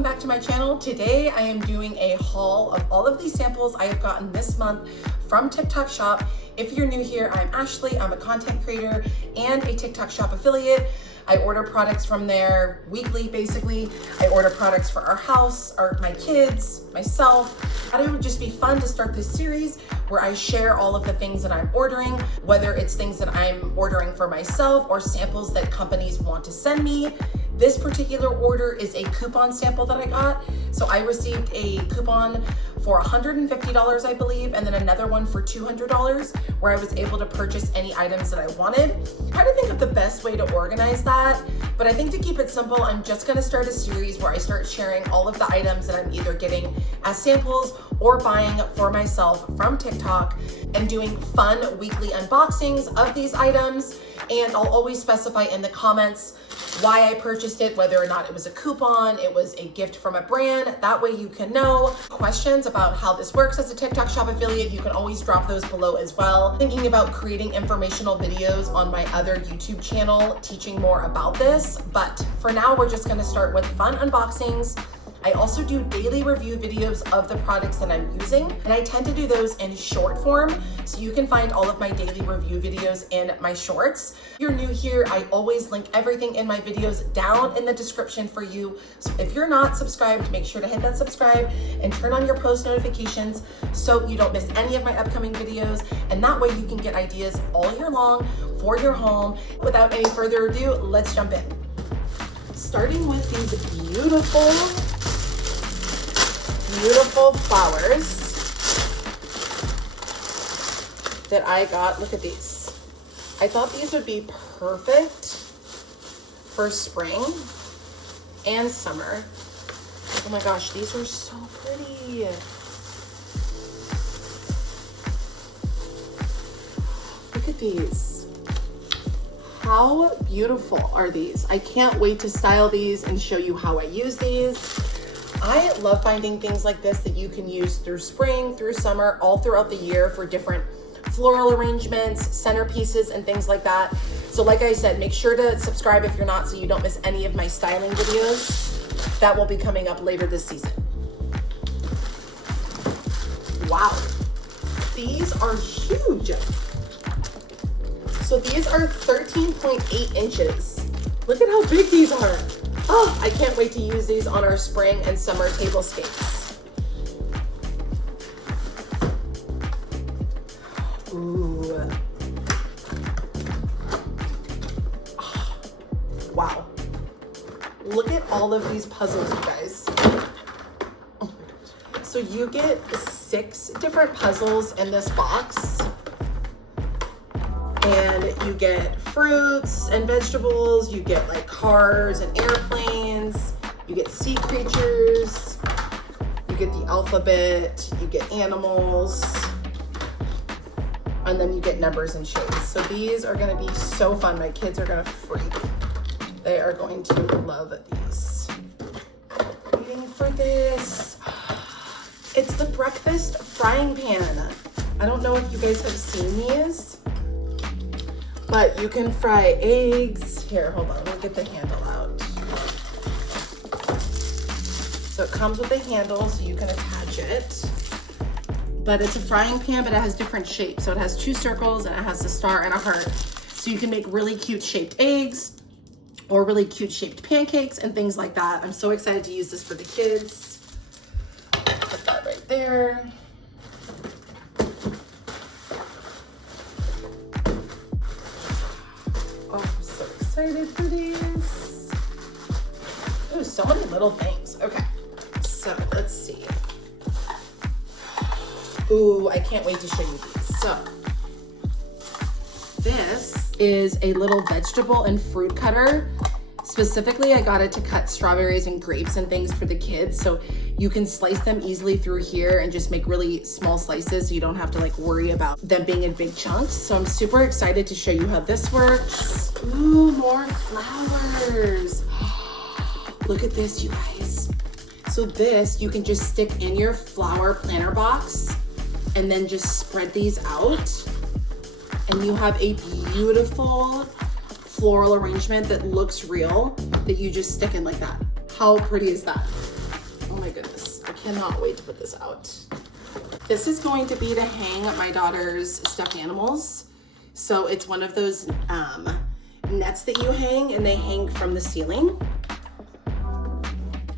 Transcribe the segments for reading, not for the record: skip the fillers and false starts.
welcome back to my channel. Today I am doing a haul of all of these samples I have gotten this month from TikTok Shop. If you're new here, I'm Ashley. I'm a content creator and a TikTok Shop affiliate. I order products from there weekly, basically. I order products for our house, my kids, myself. I thought it would just be fun to start this series where I share all of the things that I'm ordering, whether it's things that I'm ordering for myself or samples that companies want to send me. This particular order is a coupon sample that I got. So I received a coupon for $150, I believe, and then another one for $200 where I was able to purchase any items that I wanted. I'm trying to think of the best way to organize that, but I think to keep it simple, I'm just gonna start a series where I start sharing all of the items that I'm either getting as samples or buying for myself from TikTok and doing fun weekly unboxings of these items. And I'll always specify in the comments why I purchased it, whether or not it was a coupon, it was a gift from a brand. That way you can know. Questions about how this works as a TikTok Shop affiliate, you can always drop those below as well. Thinking about creating informational videos on my other YouTube channel, teaching more about this. But for now, we're just gonna start with fun unboxings. I also do daily review videos of the products that I'm using, and I tend to do those in short form, so you can find all of my daily review videos in my shorts. If you're new here, I always link everything in my videos down in the description for you. So if you're not subscribed, make sure to hit that subscribe and turn on your post notifications so you don't miss any of my upcoming videos, and that way you can get ideas all year long for your home. Without any further ado, let's jump in. Starting with these beautiful flowers that I got. Look at these. I thought these would be perfect for spring and summer. Oh my gosh, these are so pretty. Look at these. How beautiful are these? I can't wait to style these and show you how I use these. I love finding things like this that you can use through spring, through summer, all throughout the year for different floral arrangements, centerpieces, and things like that. So like I said, make sure to subscribe if you're not so you don't miss any of my styling videos that will be coming up later this season. Wow, these are huge. So these are 13.8 inches. Look at how big these are. Oh, I can't wait to use these on our spring and summer tablescapes. Ooh. Oh, wow. Look at all of these puzzles, you guys. Oh, so you get 6 different puzzles in this box. And you get fruits and vegetables, you get like cars and airplanes, you get sea creatures, you get the alphabet, you get animals, and then you get numbers and shapes. So these are gonna be so fun. My kids are gonna freak. They are going to love these. Waiting for this. It's the breakfast frying pan. I don't know if you guys have seen these, but you can fry eggs. Here, hold on, let me get the handle out. So it comes with a handle so you can attach it. But it's a frying pan, but it has different shapes. So it has 2 circles and it has a star and a heart. So you can make really cute shaped eggs or really cute shaped pancakes and things like that. I'm so excited to use this for the kids. Put that right there. Excited for these. Ooh, so many little things. Okay, so let's see. Ooh, I can't wait to show you these. So this is a little vegetable and fruit cutter. Specifically, I got it to cut strawberries and grapes and things for the kids. So you can slice them easily through here and just make really small slices so you don't have to like worry about them being in big chunks. So I'm super excited to show you how this works. Ooh, more flowers. Look at this, you guys. So this, you can just stick in your flower planter box and then just spread these out. And you have a beautiful floral arrangement that looks real that you just stick in like that. How pretty is that? my goodness. I cannot wait to put this out. This is going to be to hang my daughter's stuffed animals. So it's one of those nets that you hang, and they hang from the ceiling.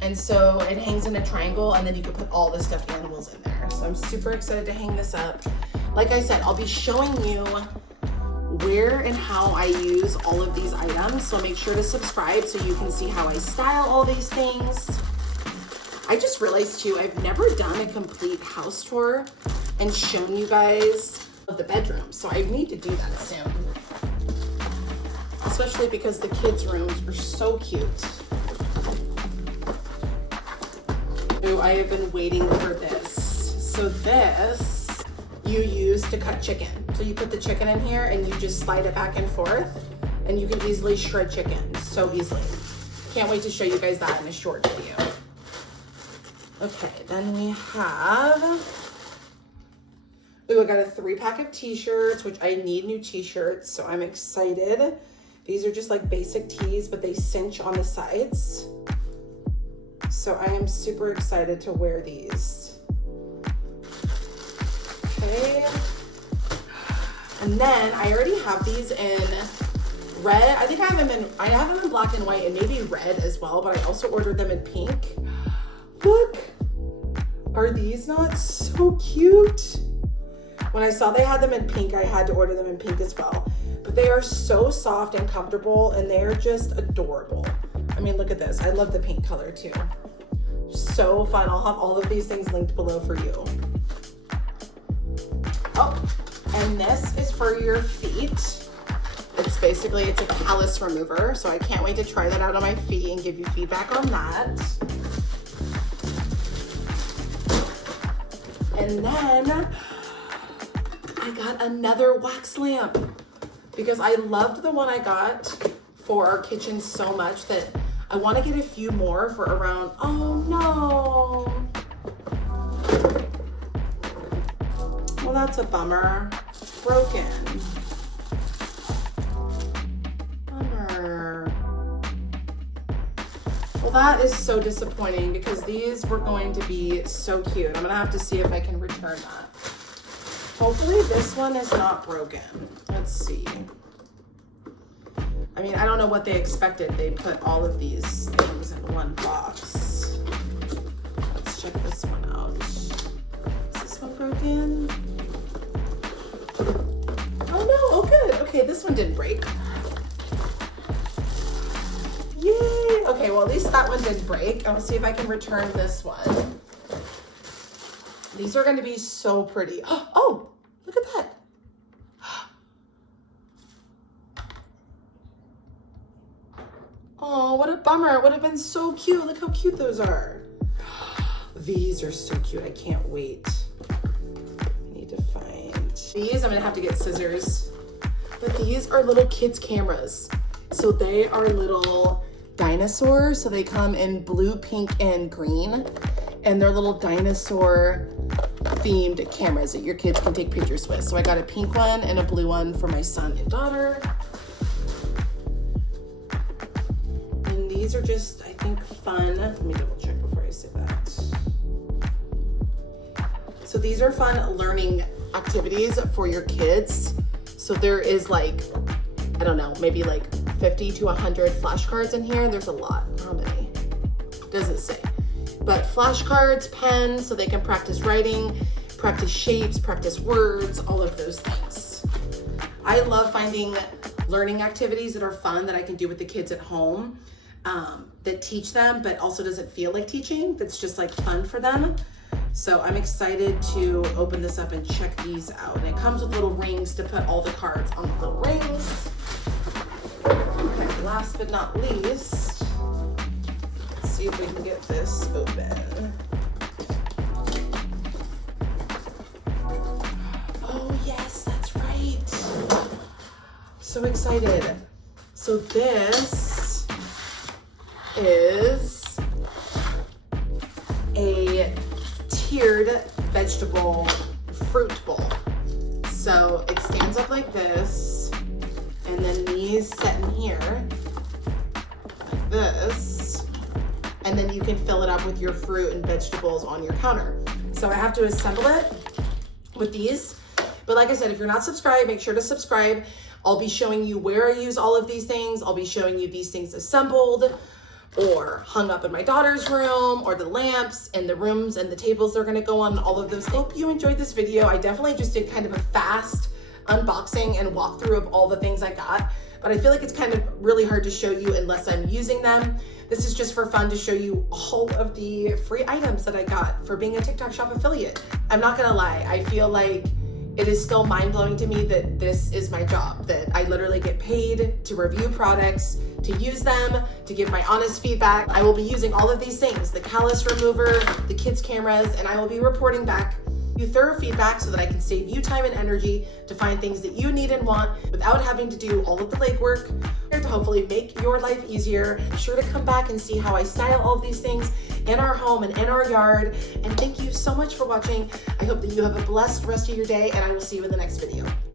And so it hangs in a triangle, and then you can put all the stuffed animals in there. So I'm super excited to hang this up. Like I said, I'll be showing you where and how I use all of these items. So make sure to subscribe so you can see how I style all these things. I just realized too, I've never done a complete house tour and shown you guys of the bedroom. So I need to do that soon. Especially because the kids' rooms are so cute. Ooh, I have been waiting for this. So this you use to cut chicken. So you put the chicken in here and you just slide it back and forth, and you can easily shred chicken so easily. Can't wait to show you guys that in a short video. Okay, then we have, ooh, I got a 3-pack of t-shirts, which I need new t-shirts, so I'm excited. These are just like basic tees, but they cinch on the sides. So I am super excited to wear these. Okay. And then I already have these in red. I think I have them in black and white and maybe red as well, but I also ordered them in pink. Look, are these not so cute? When I saw they had them in pink, I had to order them in pink as well. But they are so soft and comfortable, and they are just adorable. I mean, look at this. I love the pink color too. So fun. I'll have all of these things linked below for you. Oh, and this is for your feet. It's basically, it's a callus remover. So I can't wait to try that out on my feet and give you feedback on that. And then I got another wax lamp because I loved the one I got for our kitchen so much that I want to get a few more for around, oh no. Well, that's a bummer. Broken. Bummer. Well, that is so disappointing because these were going to be so cute. I'm gonna have to see if I can return that. Hopefully this one is not broken. Let's see. I mean, I don't know what they expected. They put all of these things in one box. Let's check this one out. Is this one broken? Oh no, oh good. Okay, this one didn't break. Yay! Okay, well at least that one didn't break. I'll see if I can return this one. These are gonna be so pretty. Oh, look at that. Oh, what a bummer. It would have been so cute. Look how cute those are. These are so cute. I can't wait. I need to find these. I'm gonna have to get scissors. But these are little kids' cameras. So they are little dinosaurs. So they come in blue, pink, and green. And they're little dinosaur themed cameras that your kids can take pictures with. So I got a pink one and a blue one for my son and daughter. And these are just, I think, fun. Let me double check before I say that. So these are fun learning activities for your kids. So there is like, I don't know, maybe like 50 to 100 flashcards in here. There's a lot. How many? Doesn't say. But flashcards, pens, so they can practice writing, practice shapes, practice words, all of those things. I love finding learning activities that are fun that I can do with the kids at home, that teach them, but also doesn't feel like teaching, that's just like fun for them. So I'm excited to open this up and check these out. And it comes with little rings to put all the cards on the little rings. Okay, last but not least, see if we can get this open. Oh yes, that's right. So excited. So this is a tiered vegetable fruit bowl. So it stands up like this, and then these set in here like this. and then you can fill it up with your fruit and vegetables on your counter. So I have to assemble it with these. But like I said, if you're not subscribed, make sure to subscribe. I'll be showing you where I use all of these things. I'll be showing you these things assembled or hung up in my daughter's room, or the lamps and the rooms and the tables they're gonna go on, all of those. Hope you enjoyed this video. I definitely just did kind of a fast unboxing and walkthrough of all the things I got, but I feel like it's kind of really hard to show you unless I'm using them. This is just for fun to show you all of the free items that I got for being a TikTok shop affiliate. I'm not gonna lie, I feel like it is still mind-blowing to me that this is my job, that I literally get paid to review products, to use them, to give my honest feedback. I will be using all of these things, the callus remover, the kids' cameras, and I will be reporting back you thorough feedback so that I can save you time and energy to find things that you need and want without having to do all of the legwork, to hopefully make your life easier. Be sure to come back and see how I style all of these things in our home and in our yard. And thank you so much for watching. I hope that you have a blessed rest of your day, and I will see you in the next video.